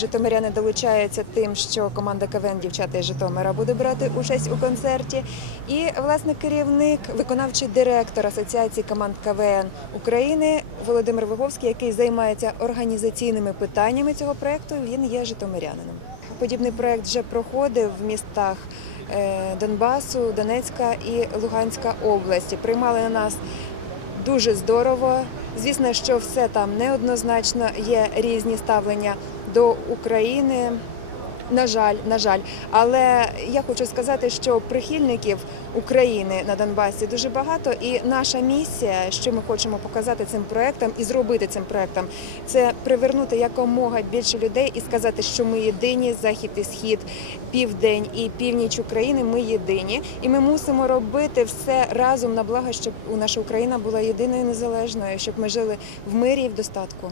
Житомиряни долучаються тим, що команда КВН Дівчата із Житомира буде брати участь у концерті. І власне керівник, виконавчий директор Асоціації команд КВН України Володимир Виговський, який займається організаційними питаннями цього проекту, він є житомирянином. Подібний проект вже проходив в містах е, Донбасу, Донецька і Луганська області. Приймали на нас дуже здорово. Звісно, що все там неоднозначно, є різні ставлення до України. На жаль, на жаль, але я хочу сказати, що прихильників України на Донбасі дуже багато, і наша місія, що ми хочемо показати цим проектом і зробити цим проектом, це привернути якомога більше людей і сказати, що ми єдині захід і схід, південь і північ України. Ми єдині, і ми мусимо робити все разом на благо, щоб наша Україна була єдиною незалежною, щоб ми жили в мирі і в достатку.